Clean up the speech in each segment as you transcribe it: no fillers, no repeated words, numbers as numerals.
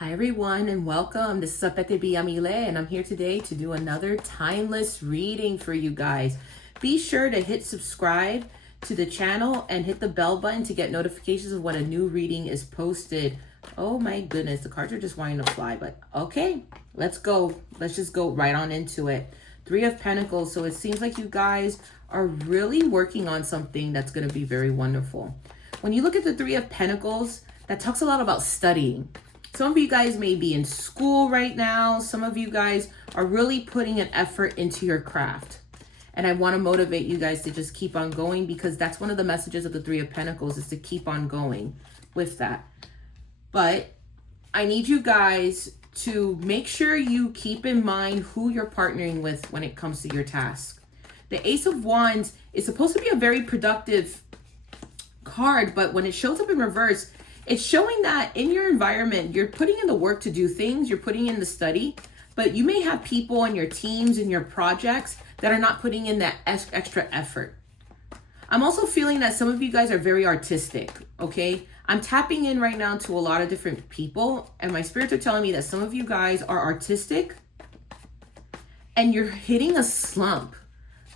Hi everyone and welcome. This is Apete Biamile and I'm here today to do another timeless reading for you guys. Be sure to hit subscribe to the channel and hit the bell button to get notifications of when a new reading is posted. Oh my goodness, the cards are just wanting to fly, but okay, let's go. Let's just go right on into it. Three of Pentacles. So it seems like you guys are really working on something that's going to be very wonderful. When you look at the Three of Pentacles, that talks a lot about studying. Some of you guys may be in school right now. Some of you guys are really putting an effort into your craft. And I want to motivate you guys to just keep on going, because that's one of the messages of the Three of Pentacles, is to keep on going with that. But I need you guys to make sure you keep in mind who you're partnering with when it comes to your task. The Ace of Wands is supposed to be a very productive card, but when it shows up in reverse, it's showing that in your environment, you're putting in the work to do things, you're putting in the study, but you may have people on your teams and your projects that are not putting in that extra effort. I'm also feeling that some of you guys are very artistic, okay? I'm tapping in right now to a lot of different people, and my spirits are telling me that some of you guys are artistic and you're hitting a slump.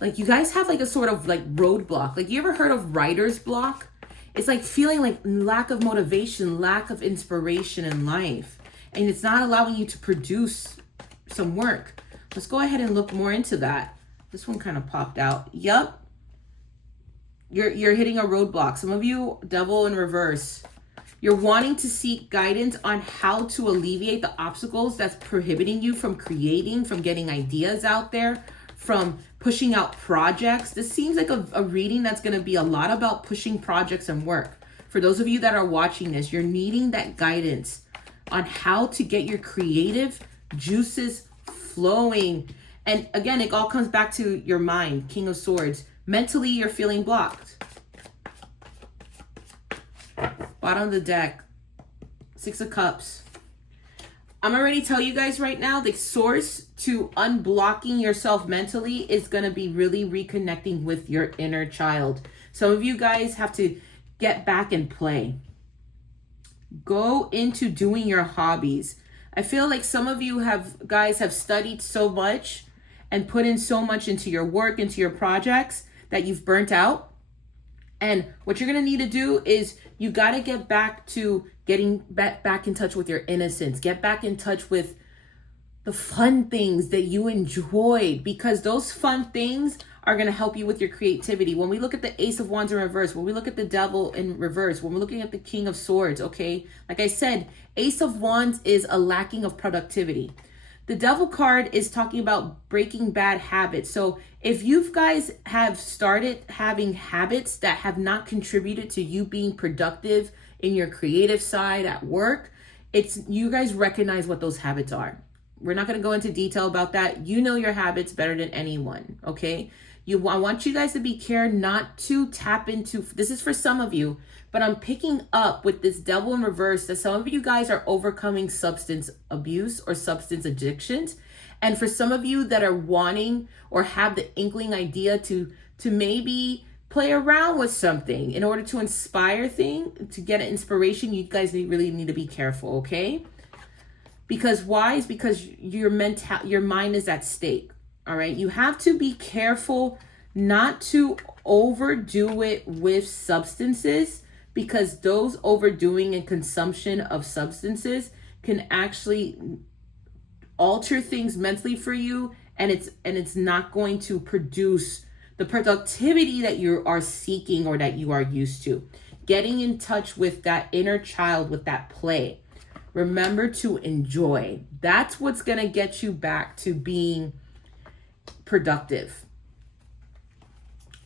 Like you guys have like a sort of like roadblock. Like you ever heard of writer's block? It's like feeling like lack of motivation, lack of inspiration in life. And it's not allowing you to produce some work. Let's go ahead and look more into that. This one kind of popped out. Yup. You're hitting a roadblock. Some of you, Devil in reverse. You're wanting to seek guidance on how to alleviate the obstacles that's prohibiting you from creating, from getting ideas out there, from pushing out projects. This seems like a reading that's going to be a lot about pushing projects and work. For those of you that are watching this, you're needing that guidance on how to get your creative juices flowing. And again, it all comes back to your mind. King of Swords. Mentally, you're feeling blocked. Bottom of the deck. Six of Cups. I'm already telling you guys right now, the source to unblocking yourself mentally is going to be really reconnecting with your inner child. Some of you guys have to get back and play. Go into doing your hobbies. I feel like some of you guys have studied so much and put in so much into your work, into your projects, that you've burnt out. And what you're going to need to do is you got to get back to getting back in touch with your innocence. Get back in touch with the fun things that you enjoyed, because those fun things are going to help you with your creativity. When we look at the Ace of Wands in reverse, when we look at the Devil in reverse, when we're looking at the King of Swords, okay? Like I said, Ace of Wands is a lacking of productivity. The Devil card is talking about breaking bad habits. So if you guys have started having habits that have not contributed to you being productive in your creative side at work, you guys recognize what those habits are. We're not going to go into detail about that. You know your habits better than anyone, okay? I want you guys to be careful not to tap into, this is for some of you, but I'm picking up with this Devil in reverse that some of you guys are overcoming substance abuse or substance addictions. And for some of you that are wanting or have the inkling idea to maybe play around with something in order to inspire to get an inspiration, you guys really need to be careful, okay? Because why? Is because your mind is at stake. All right. You have to be careful not to overdo it with substances, because those overdoing and consumption of substances can actually alter things mentally for you. And it's not going to produce the productivity that you are seeking or that you are used to. Getting in touch with that inner child, with that play. Remember to enjoy. That's what's going to get you back to being productive.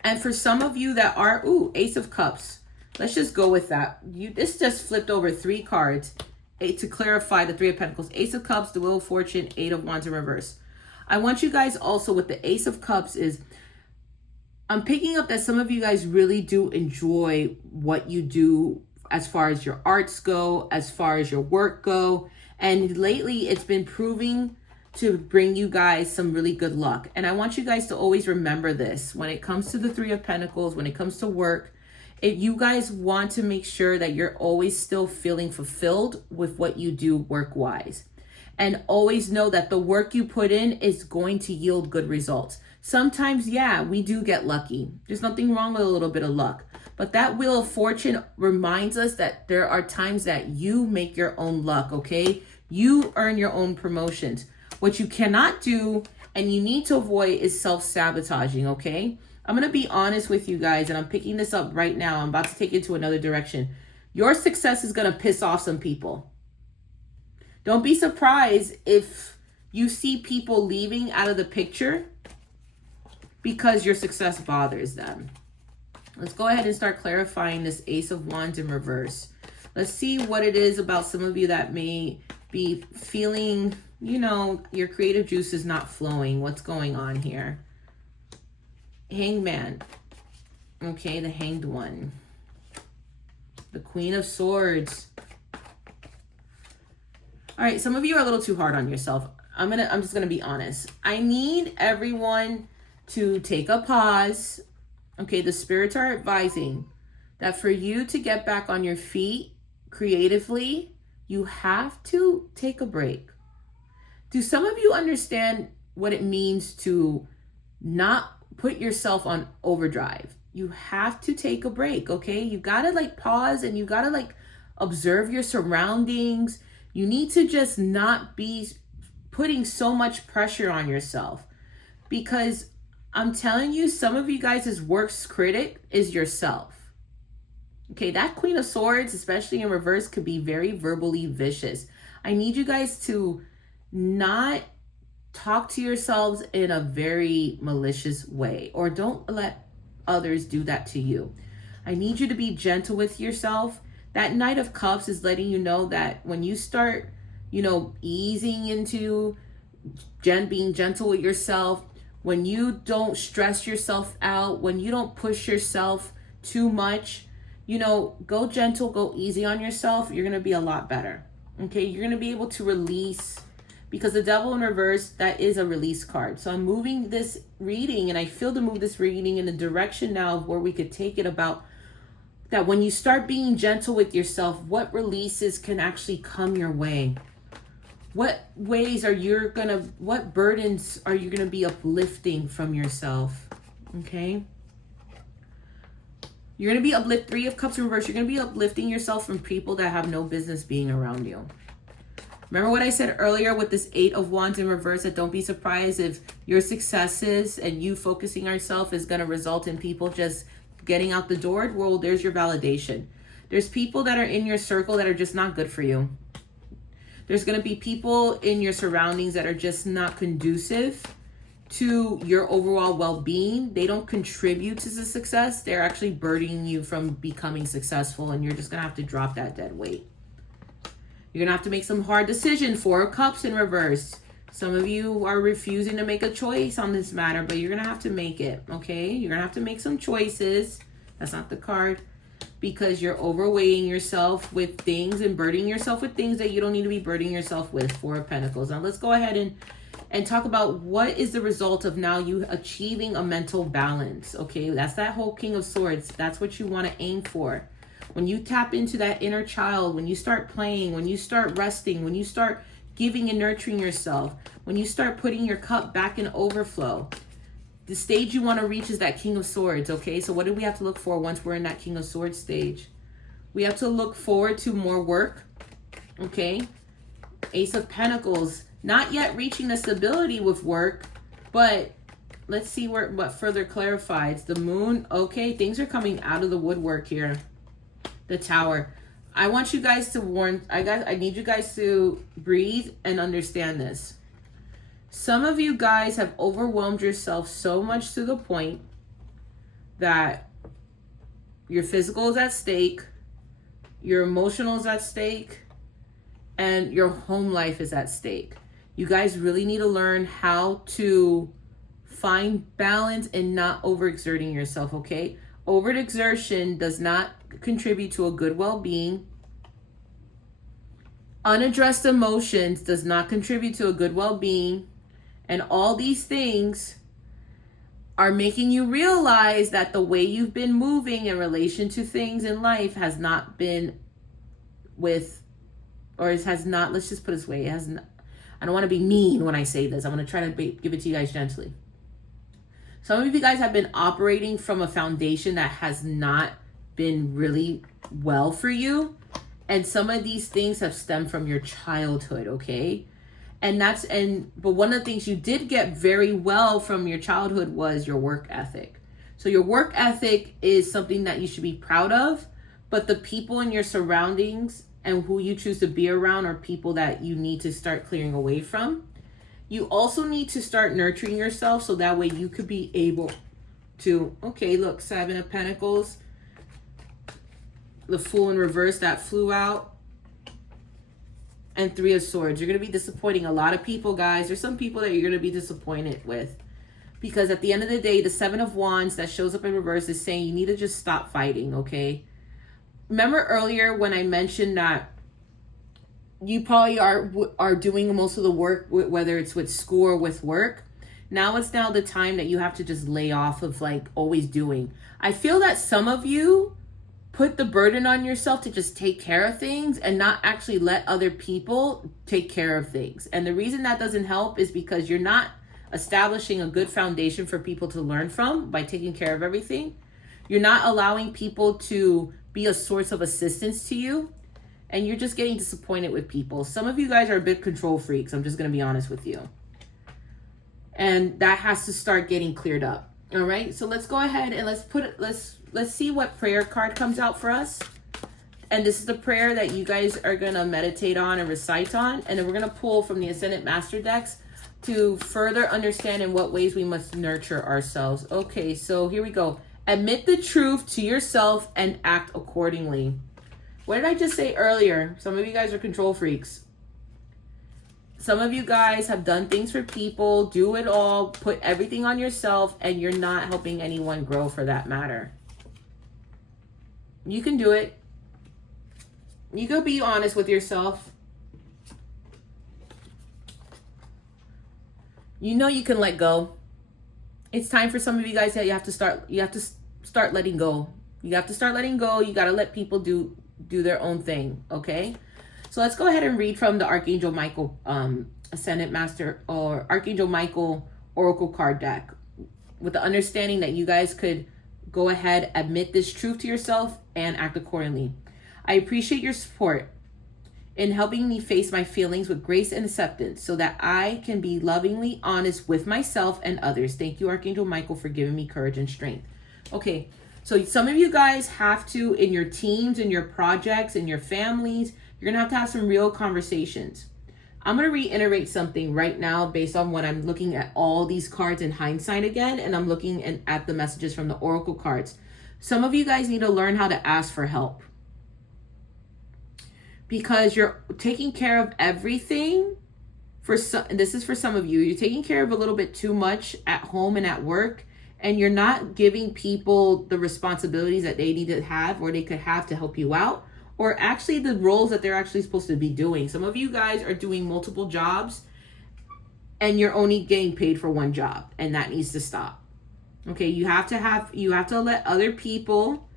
And for some of you that are, Ace of Cups. Let's just go with that. This just flipped over 3 cards to clarify the Three of Pentacles. Ace of Cups, the Wheel of Fortune, Eight of Wands in reverse. I want you guys also with the Ace of Cups is, I'm picking up that some of you guys really do enjoy what you do as far as your arts go, as far as your work go. And lately it's been proving to bring you guys some really good luck. And I want you guys to always remember this when it comes to the Three of Pentacles, when it comes to work. If you guys want to make sure that you're always still feeling fulfilled with what you do work-wise. And always know that the work you put in is going to yield good results. Sometimes, yeah, we do get lucky. There's nothing wrong with a little bit of luck. But that Wheel of Fortune reminds us that there are times that you make your own luck, okay? You earn your own promotions. What you cannot do and you need to avoid is self-sabotaging, okay? I'm going to be honest with you guys, and I'm picking this up right now. I'm about to take it to another direction. Your success is going to piss off some people. Don't be surprised if you see people leaving out of the picture because your success bothers them. Let's go ahead and start clarifying this Ace of Wands in reverse. Let's see what it is about some of you that may be feeling, you know, your creative juice is not flowing. What's going on here? Hangman. Okay, the Hanged One. The Queen of Swords. All right, some of you are a little too hard on yourself. I'm just gonna be honest. I need everyone to take a pause. Okay, the spirits are advising that for you to get back on your feet creatively, you have to take a break. Do some of you understand what it means to not put yourself on overdrive? You have to take a break, okay? You gotta like pause and you gotta like observe your surroundings. You need to just not be putting so much pressure on yourself, because I'm telling you, some of you guys' worst critic is yourself. Okay, that Queen of Swords, especially in reverse, could be very verbally vicious. I need you guys to not talk to yourselves in a very malicious way, or don't let others do that to you. I need you to be gentle with yourself. That Knight of Cups is letting you know that when you start, you know, easing into being gentle with yourself, when you don't stress yourself out, when you don't push yourself too much, you know, go gentle, go easy on yourself. You're going to be a lot better. Okay, you're going to be able to release, because the Devil in reverse, that is a release card. So I'm moving this reading, and I feel to move this reading in the direction now of where we could take it about that when you start being gentle with yourself, what releases can actually come your way? What ways are you gonna, what burdens are you gonna be uplifting from yourself? Okay. You're gonna be Three of Cups in reverse. You're gonna be uplifting yourself from people that have no business being around you. Remember what I said earlier with this Eight of Wands in reverse, that don't be surprised if your successes and you focusing on yourself is gonna result in people just getting out the door. Well, there's your validation. There's people that are in your circle that are just not good for you. There's going to be people in your surroundings that are just not conducive to your overall well-being. They don't contribute to the success. They're actually burdening you from becoming successful, and you're just going to have to drop that dead weight. You're going to have to make some hard decisions. Four of Cups in reverse. Some of you are refusing to make a choice on this matter, but you're going to have to make it, okay? You're going to have to make some choices. That's not the card. Because you're overweighting yourself with things and burdening yourself with things that you don't need to be burdening yourself with. Four of Pentacles. Now let's go ahead and talk about what is the result of now you achieving a mental balance. Okay, that's that whole King of Swords. That's what you want to aim for. When you tap into that inner child, when you start playing, when you start resting, when you start giving and nurturing yourself, when you start putting your cup back in overflow, the stage you want to reach is that King of Swords, okay? So what do we have to look for once we're in that King of Swords stage? We have to look forward to more work, okay? Ace of Pentacles, not yet reaching the stability with work, but let's see what further clarifies. The Moon, okay, things are coming out of the woodwork here. The Tower. I want you guys to I need you guys to breathe and understand this. Some of you guys have overwhelmed yourself so much to the point that your physical is at stake, your emotional is at stake, and your home life is at stake. You guys really need to learn how to find balance and not overexerting yourself, okay? Overexertion does not contribute to a good well-being. Unaddressed emotions does not contribute to a good well-being. And all these things are making you realize that the way you've been moving in relation to things in life has not been with, or it has not, let's just put it this way, it has not, I don't want to be mean when I say this. I'm going to try to give it to you guys gently. Some of you guys have been operating from a foundation that has not been really well for you. And some of these things have stemmed from your childhood, okay? But one of the things you did get very well from your childhood was your work ethic. So your work ethic is something that you should be proud of, but the people in your surroundings and who you choose to be around are people that you need to start clearing away from. You also need to start nurturing yourself so that way you could be able to, okay, look, 7 of Pentacles, the Fool in reverse that flew out, and 3 of Swords. You're going to be disappointing a lot of people, guys. There's some people that you're going to be disappointed with. Because at the end of the day, the 7 of Wands that shows up in reverse is saying you need to just stop fighting, okay? Remember earlier when I mentioned that you probably are doing most of the work, whether it's with school or with work. Now it's now the time that you have to just lay off of like always doing. I feel that some of you put the burden on yourself to just take care of things and not actually let other people take care of things. And the reason that doesn't help is because you're not establishing a good foundation for people to learn from by taking care of everything. You're not allowing people to be a source of assistance to you. And you're just getting disappointed with people. Some of you guys are a bit control freaks. I'm just going to be honest with you. And that has to start getting cleared up. All right. So let's go ahead and let's see what prayer card comes out for us. And this is the prayer that you guys are going to meditate on and recite on. And then we're going to pull from the Ascendant Master decks to further understand in what ways we must nurture ourselves. Okay. So here we go. Admit the truth to yourself and act accordingly. What did I just say earlier? Some of you guys are control freaks. Some of you guys have done things for people, do it all, put everything on yourself, and you're not helping anyone grow for that matter. You can do it. You can be honest with yourself. You know you can let go. It's time for some of you guys that you have to start letting go. You have to start letting go. You got to let people do their own thing, okay? So let's go ahead and read from the Archangel Michael Ascendant Master or Archangel Michael Oracle card deck with the understanding that you guys could go ahead, admit this truth to yourself and act accordingly. I appreciate your support in helping me face my feelings with grace and acceptance so that I can be lovingly honest with myself and others. Thank you, Archangel Michael, for giving me courage and strength. Okay. So some of you guys have to, in your teams, in your projects, in your families, you're going to have some real conversations. I'm going to reiterate something right now based on what I'm looking at all these cards in hindsight again, and I'm looking at the messages from the Oracle cards. Some of you guys need to learn how to ask for help. Because you're taking care of everything. This is for some of you. You're taking care of a little bit too much at home and at work. And you're not giving people the responsibilities that they need to have or they could have to help you out, or actually the roles that they're actually supposed to be doing. Some of you guys are doing multiple jobs and you're only getting paid for one job, and that needs to stop. Okay, you have to let other people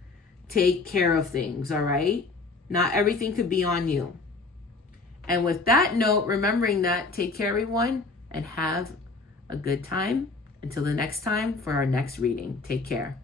take care of things, all right? Not everything could be on you. And with that note, remembering that, take care everyone and have a good time. Until the next time for our next reading. Take care.